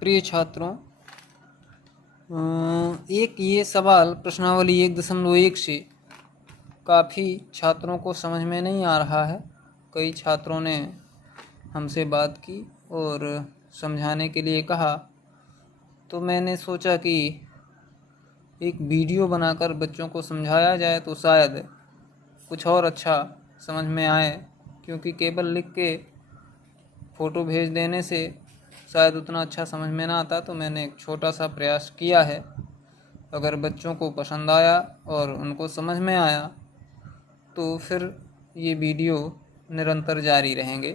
प्रिय छात्रों, एक ये सवाल प्रश्नावली 1.1 से काफ़ी छात्रों को समझ में नहीं आ रहा है। कई छात्रों ने हमसे बात की और समझाने के लिए कहा, तो मैंने सोचा कि एक वीडियो बनाकर बच्चों को समझाया जाए तो शायद कुछ और अच्छा समझ में आए, क्योंकि केवल लिख के फ़ोटो भेज देने से शायद उतना अच्छा समझ में ना आता। तो मैंने एक छोटा सा प्रयास किया है। अगर बच्चों को पसंद आया और उनको समझ में आया तो फिर ये वीडियो निरंतर जारी रहेंगे।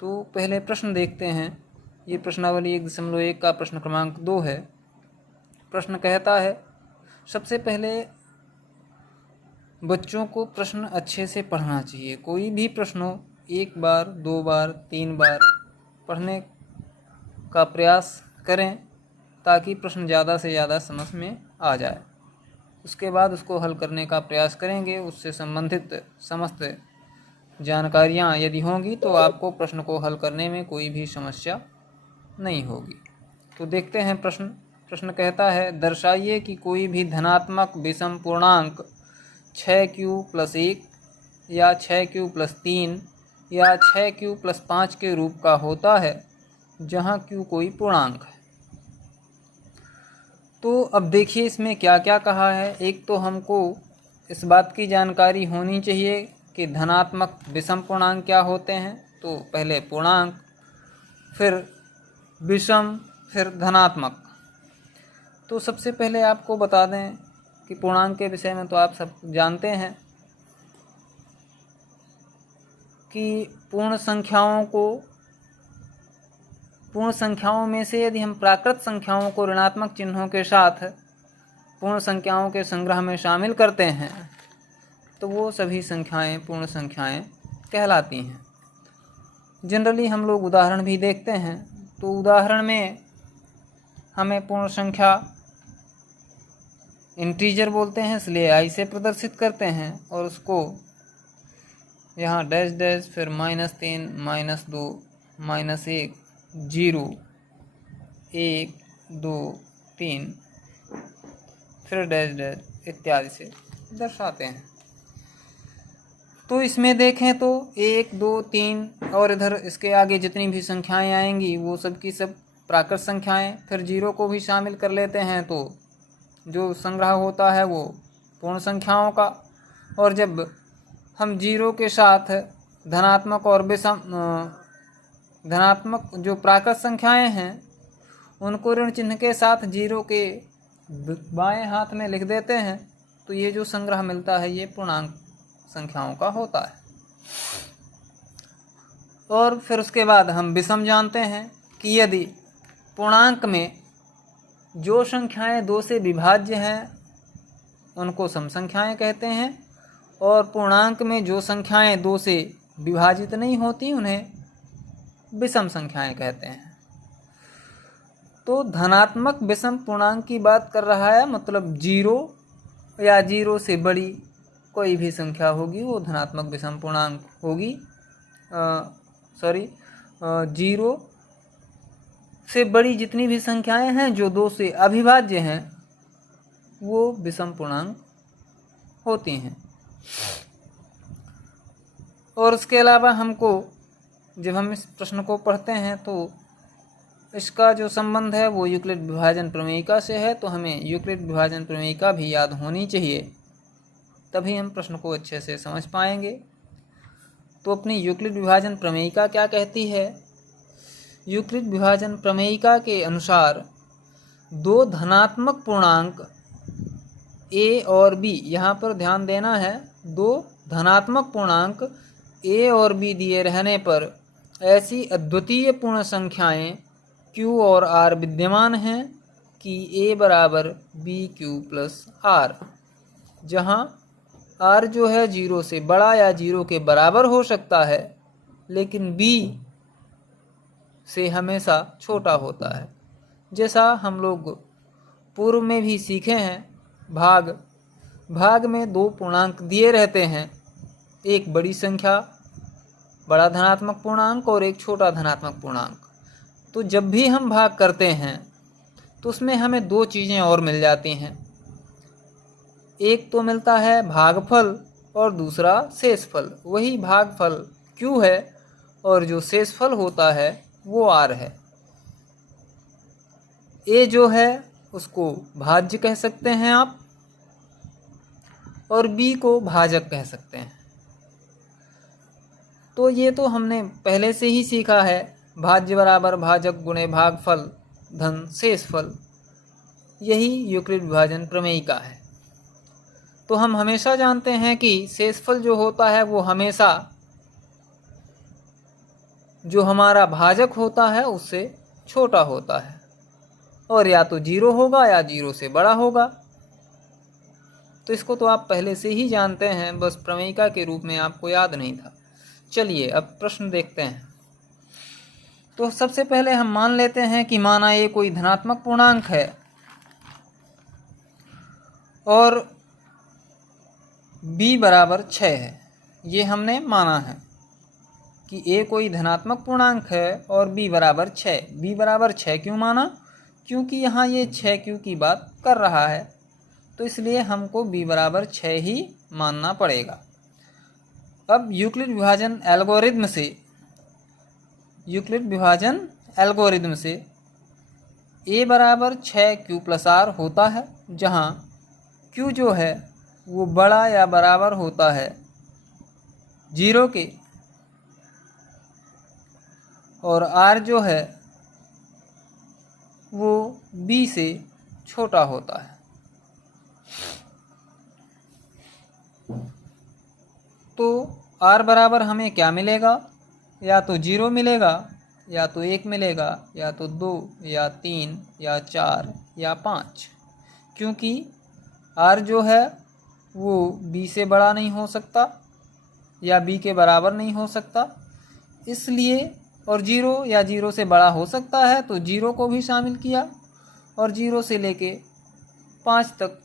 तो पहले प्रश्न देखते हैं। ये प्रश्नावली 1.1 का प्रश्न क्रमांक 2 है। प्रश्न कहता है, सबसे पहले बच्चों को प्रश्न अच्छे से पढ़ना चाहिए। कोई भी प्रश्न हो, 1 बार 2 बार 3 बार पढ़ने का प्रयास करें ताकि प्रश्न ज़्यादा से ज़्यादा समझ में आ जाए। उसके बाद उसको हल करने का प्रयास करेंगे। उससे संबंधित समस्त जानकारियाँ यदि होंगी तो आपको प्रश्न को हल करने में कोई भी समस्या नहीं होगी। तो देखते हैं प्रश्न कहता है, दर्शाइए कि कोई भी धनात्मक विषम पूर्णांक 6q+1 या 6q+3 या 6q+5 के रूप का होता है जहाँ q कोई पूर्णांक है। तो अब देखिए इसमें क्या क्या कहा है। एक तो हमको इस बात की जानकारी होनी चाहिए कि धनात्मक विषम पूर्णांक क्या होते हैं। तो पहले पूर्णांक, फिर विषम, फिर धनात्मक। तो सबसे पहले आपको बता दें कि पूर्णांक के विषय में तो आप सब जानते हैं कि पूर्ण संख्याओं में से यदि हम प्राकृत संख्याओं को ऋणात्मक चिन्हों के साथ पूर्ण संख्याओं के संग्रह में शामिल करते हैं तो वो सभी संख्याएं पूर्ण संख्याएं कहलाती हैं। जनरली हम लोग उदाहरण भी देखते हैं। तो उदाहरण में हमें पूर्ण संख्या इंटीजर बोलते हैं, इसलिए आई से प्रदर्शित करते हैं और उसको यहाँ डैश डैश, फिर -3, -2, -1, 0, 1, 2, 3, फिर डैश डैश इत्यादि से दर्शाते हैं। तो इसमें देखें तो 1, 2, 3 और इधर इसके आगे जितनी भी संख्याएं आएंगी वो सब की सब प्राकृत संख्याएं। फिर 0 को भी शामिल कर लेते हैं तो जो संग्रह होता है वो पूर्ण संख्याओं का। और जब हम 0 के साथ धनात्मक और विषम धनात्मक जो प्राकृत संख्याएं हैं उनको ऋण चिन्ह के साथ 0 के बाएं हाथ में लिख देते हैं तो ये जो संग्रह मिलता है ये पूर्णांक संख्याओं का होता है। और फिर उसके बाद हम विषम जानते हैं कि यदि पूर्णांक में जो संख्याएं 2 से विभाज्य हैं उनको सम संख्याएं कहते हैं, और पूर्णांक में जो संख्याएं 2 से विभाजित नहीं होती उन्हें विषम संख्याएं कहते हैं। तो धनात्मक विषम पूर्णांक की बात कर रहा है, मतलब 0 या 0 से बड़ी कोई भी संख्या होगी वो धनात्मक विषम पूर्णांक होगी। 0 से बड़ी जितनी भी संख्याएं हैं जो 2 से अविभाज्य हैं वो विषम पूर्णांक होती हैं। और उसके अलावा हमको जब हम इस प्रश्न को पढ़ते हैं तो इसका जो संबंध है वो यूक्लिड विभाजन प्रमेयिका से है। तो हमें यूक्लिड विभाजन प्रमेयिका भी याद होनी चाहिए, तभी हम प्रश्न को अच्छे से समझ पाएंगे। तो अपनी यूक्लिड विभाजन प्रमेयिका क्या कहती है? यूक्लिड विभाजन प्रमेयिका के अनुसार 2 धनात्मक पूर्णांक a और b, यहाँ पर ध्यान देना है, 2 धनात्मक पूर्णांक a और b दिए रहने पर ऐसी अद्वितीय पूर्ण संख्याएं q और r विद्यमान हैं कि a बराबर bq+r, जहाँ r जो है 0 से बड़ा या 0 के बराबर हो सकता है लेकिन b से हमेशा छोटा होता है। जैसा हम लोग पूर्व में भी सीखे हैं, भाग में 2 पूर्णांक दिए रहते हैं, एक बड़ी संख्या बड़ा धनात्मक पूर्णांक और एक छोटा धनात्मक पूर्णांक। तो जब भी हम भाग करते हैं तो उसमें हमें दो चीज़ें और मिल जाती हैं। एक तो मिलता है भागफल और दूसरा शेषफल। वही भागफल Q है और जो शेषफल होता है वो R है। A जो है उसको भाज्य कह सकते हैं आप, और B को भाजक कह सकते हैं। तो ये तो हमने पहले से ही सीखा है, भाज्य बराबर भाजक गुणे भागफल धन शेषफल। यही यूक्लिड विभाजन प्रमेय का है। तो हम हमेशा जानते हैं कि शेषफल जो होता है वो हमेशा जो हमारा भाजक होता है उससे छोटा होता है, और या तो 0 होगा या 0 से बड़ा होगा। तो इसको तो आप पहले से ही जानते हैं, बस प्रमेयिका के रूप में आपको याद नहीं था। चलिए अब प्रश्न देखते हैं। तो सबसे पहले हम मान लेते हैं कि माना ये कोई धनात्मक पूर्णांक है और b बराबर 6 है। ये हमने माना है कि a कोई धनात्मक पूर्णांक है और b बराबर 6। b बराबर 6 क्यों माना? क्योंकि यहाँ ये 6q की बात कर रहा है, तो इसलिए हमको b बराबर 6 ही मानना पड़ेगा। अब यूक्लिड विभाजन एल्गोरिदम से a बराबर 6q प्लस r होता है, जहाँ q जो है वो बड़ा या बराबर होता है 0 के, और r जो है वो b से छोटा होता है। तो r बराबर हमें क्या मिलेगा? या तो 0 मिलेगा, या तो 1 मिलेगा, या तो 2 या 3 या 4 या 5, क्योंकि r जो है वो b से बड़ा नहीं हो सकता या b के बराबर नहीं हो सकता, इसलिए, और 0 या 0 से बड़ा हो सकता है तो 0 को भी शामिल किया, और 0 से लेके 5 तक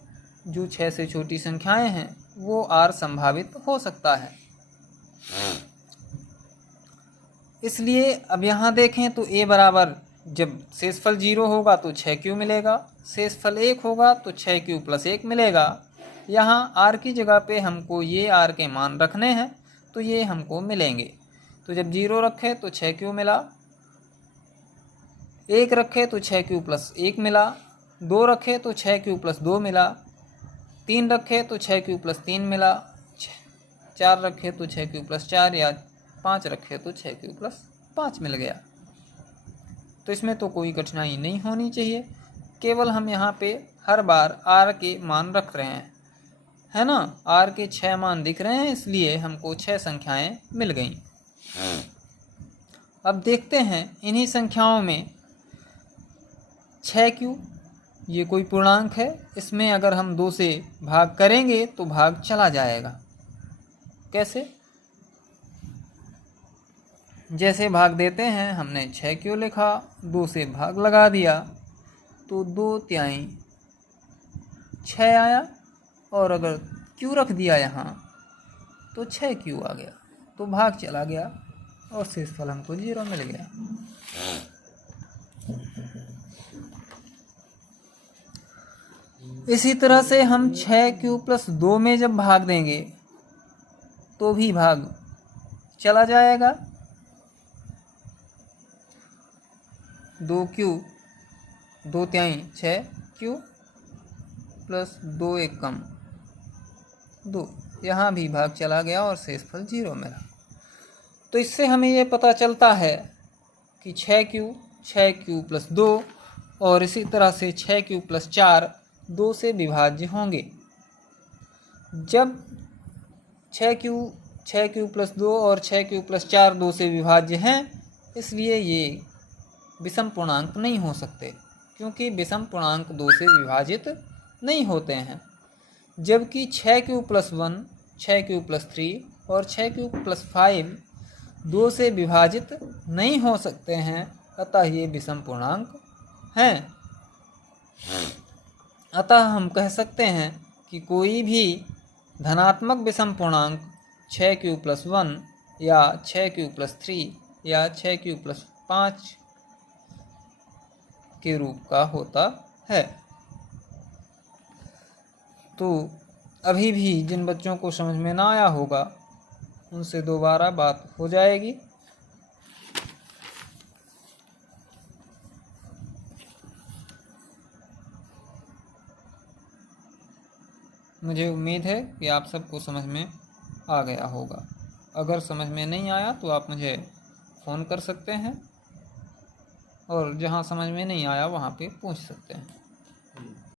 जो 6 से छोटी संख्याएं हैं वो r संभावित हो सकता है। इसलिए अब यहाँ देखें तो a बराबर, जब शेषफल 0 होगा तो 6q मिलेगा, शेषफल 1 होगा तो 6q प्लस 1 मिलेगा। यहाँ r की जगह पे हमको ये r के मान रखने हैं तो ये हमको मिलेंगे। तो जब 0 रखे तो 6q मिला, 1 रखे तो 6q प्लस 1 मिला, 2 रखे तो 6q प्लस 2 मिला, 3 रखे तो 6q प्लस 3 मिला, 4 रखे तो 6q प्लस 4, या 5 रखे तो 6q प्लस 5 मिल गया। तो इसमें तो कोई कठिनाई नहीं होनी चाहिए, केवल हम यहाँ पे हर बार r के मान रख रहे हैं, है ना। r के 6 मान दिख रहे हैं, इसलिए हमको 6 संख्याएं मिल गईं। अब देखते हैं इन्हीं संख्याओं में 6q, ये कोई पूर्णांक है, इसमें अगर हम 2 से भाग करेंगे तो भाग चला जाएगा। कैसे? जैसे भाग देते हैं, हमने 6q लिखा, 2 से भाग लगा दिया तो 2/3 6 आया, और अगर q रख दिया यहाँ तो 6q आ गया, तो भाग चला गया और शेषफल हमको 0 मिल गया। इसी तरह से हम 6q प्लस 2 में जब भाग देंगे तो भी भाग चला जाएगा। 2q 2/3 6q प्लस 2 1 कम 2, यहाँ भी भाग चला गया और शेषफल 0 मिला। तो इससे हमें ये पता चलता है कि 6q प्लस 2 और इसी तरह से 6q प्लस 4 2 से विभाज्य होंगे। जब 6q प्लस 2 और 6q प्लस 4 2 से विभाज्य हैं, इसलिए ये विषम पूर्णांक नहीं हो सकते, क्योंकि विषम पूर्णांक 2 से विभाजित नहीं होते हैं। जबकि 6q प्लस 1, 6q प्लस 3 और 6q प्लस 5 2 से विभाजित नहीं हो सकते हैं, अतः ये विषम पूर्णांक हैं। अतः हम कह सकते हैं कि कोई भी धनात्मक विषम पूर्णांक 6q प्लस 1 या 6q प्लस 3 या 6q प्लस 5 के रूप का होता है। तो अभी भी जिन बच्चों को समझ में ना आया होगा उनसे दोबारा बात हो जाएगी। मुझे उम्मीद है कि आप सबको समझ में आ गया होगा। अगर समझ में नहीं आया तो आप मुझे फ़ोन कर सकते हैं और जहाँ समझ में नहीं आया वहाँ पे पूछ सकते हैं।